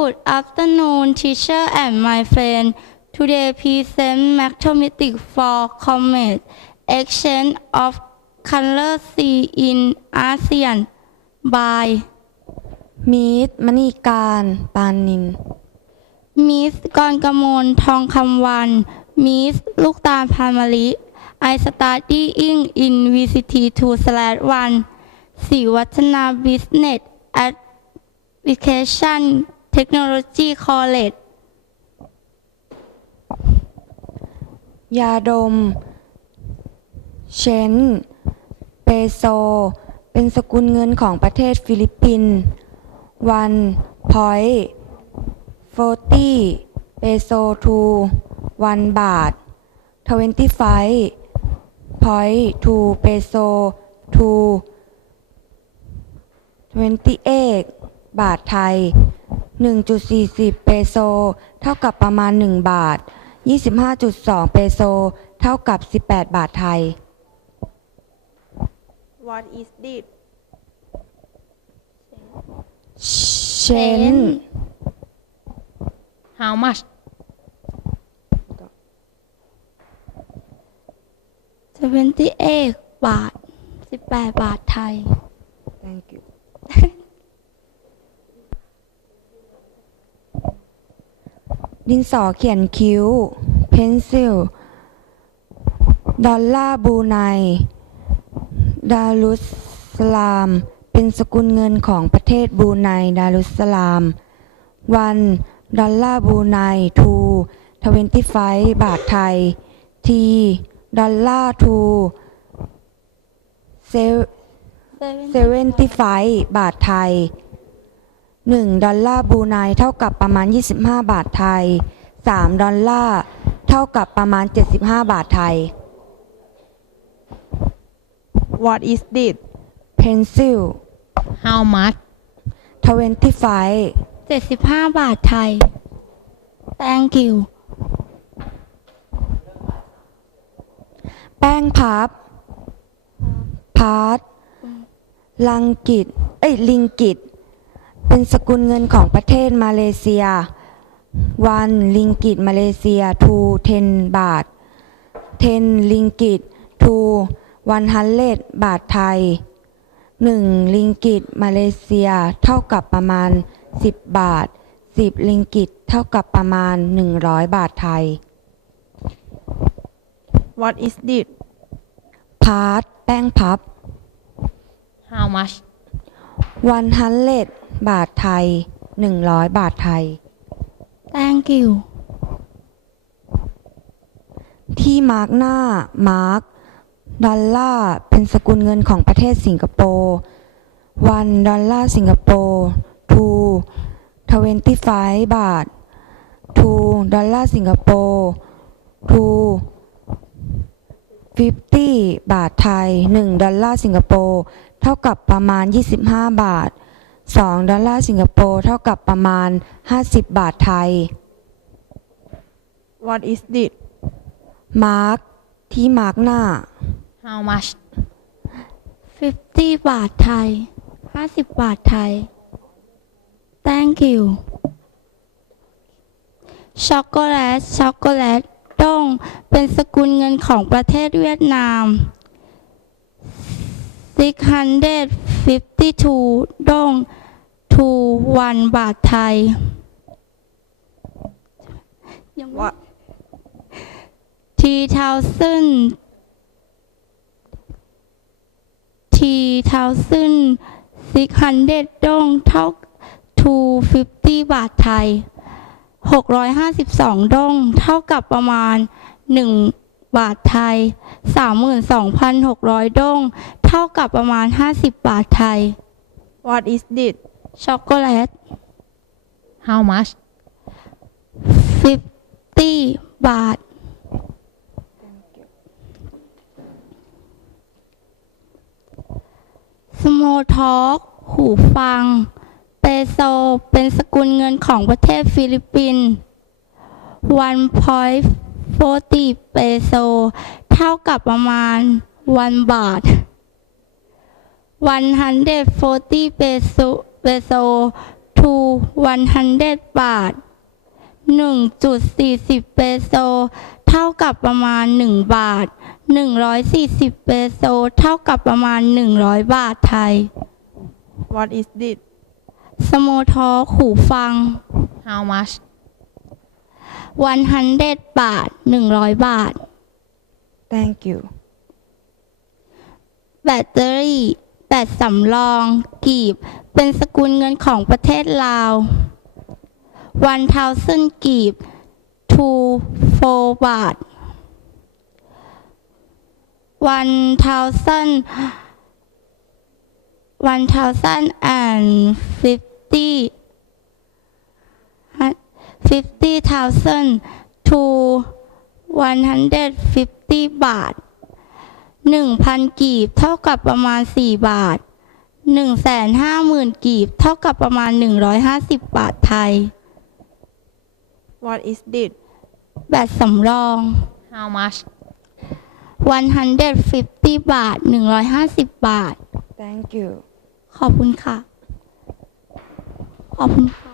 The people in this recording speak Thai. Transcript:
Good afternoon, teacher and my friend. Today present mathematics for comet exchange of color C in ASEAN by มีดมณีการปานิน Miss กรกมลทองคำวัน Miss ลูกตาลพามะลิ I studying in VCT 2 slash 1ศรีวัฒนา Business Application Technology College ยาดม เชน เปโซ เป็นสกุลเงินของประเทศฟิลิปปินส์วันพอยโฟตี้เปโซทูวันบาททเวนตี้ไฟพอยทูเปโซทูทเวนตี้เอกบาทไทย 1.40 เปโซ เท่ากับประมาณ 1 บาท 25.2 เปโซ เท่ากับ 18 บาทไทย What is this เชน How much 78 บาท 18 บาทไทย Thank you ดินสอเขียนคิ้ว pencil ดอลลาร์บูไน ดารุสสลาม เป็นสกุลเงินของประเทศบูไน ดารุสสลาม วันดอลลาร์บูไนทูทเวนตี้ไฟบาทไทย ทีดอลลาร์ทูเซเซเวนตี้ไฟบาทไทย 1 ดอลลาร์บรูไนเท่ากับประมาณ 25 บาทไทย 3 ดอลลาร์เท่ากับประมาณ 75 บาทไทย What is this pencil How much 25 75 บาทไทย Thank you แป้งพับ พาร์ทลังกิต เอ้ย ลิงกิต เป็นสกุลเงินของประเทศมาเลเซีย วันลิงกิตมาเลเซียทูเทนบาท เทนลิงกิตทูวันฮันเลดบาทไทยหนึ่งลิงกิตมาเลเซียเท่ากับประมาณ 10 บาท 10 ลิงกิตเท่ากับประมาณ 100 บาทไทย What is this พาร์ทแป้งพับ How much วันฮันเลดบาทไทย 100 บาทไทย Thank you ที่มาร์กหน้า มาร์กดอลลาร์เป็นสกุลเงินของประเทศสิงคโปร์วันดอลลาร์สิงคโปร์ทูทเวนตี้ไฟบาททูดอลลาร์สิงคโปร์ทูฟิฟตี้บาทไทย 1 ดอลลาร์สิงคโปร์ เท่ากับประมาณ 25 บาท 2 ดอลลาร์สิงคโปร์เท่ากับประมาณ 50 บาทไทย What is this มาร์กที่มาร์กหน้า How much 50 บาทไทย 50 บาทไทย Thank you ช็อกโกแลตช็อกโกแลตด้งเป็นสกุลเงินของประเทศเวียดนาม 652ด้งทูวันบาทไทยยังไม่ What ทีเทาซึนทีเทาซึนซิกฮันเดดดงเท่าทูฟิฟตี้บาทไทยหกร้อยห้าสิบสองดงเท่ากับประมาณหนึ่งบาทไทยสามหมื่นสองพันหกร้อยดง เท่ากับประมาณห้าสิบบาทไทย What is this ช็อกโกแลต How much ฟิฟตี้บาทสโมทอกหูฟัง เปโซ เป็นสกุลเงินของประเทศฟิลิปปินส์ 1.40 เปโซ เท่ากับประมาณ 1 บาท 140เปโซเปโซ to 100บาท1.40 เปโซ เท่ากับประมาณ 1 บาท 140 เปโซ เท่ากับประมาณ 100 บาทไทย What is this สโมทอหูฟัง How much 100 บาท 100 บาท thank you แบตเตอรี่ แต่สำรองกีบ เป็นสกุลเงินของประเทศลาว วันเทาซึ่งกีบทูโฟบาทวันเทาซึ่งวันเทาซึ่งแอนฟิฟตี้ฟิฟตี้เทาซึ่งทูวันฮันเดฟิฟตี้บาท 1,000 กีบเท่ากับประมาณ 4 บาท 150,000 กีบเท่ากับประมาณ 150 บาทไทย What is this แบตสำรอง How much 150 บาท 150 บาท Thank you ขอบคุณค่ะ ขอบคุณค่ะ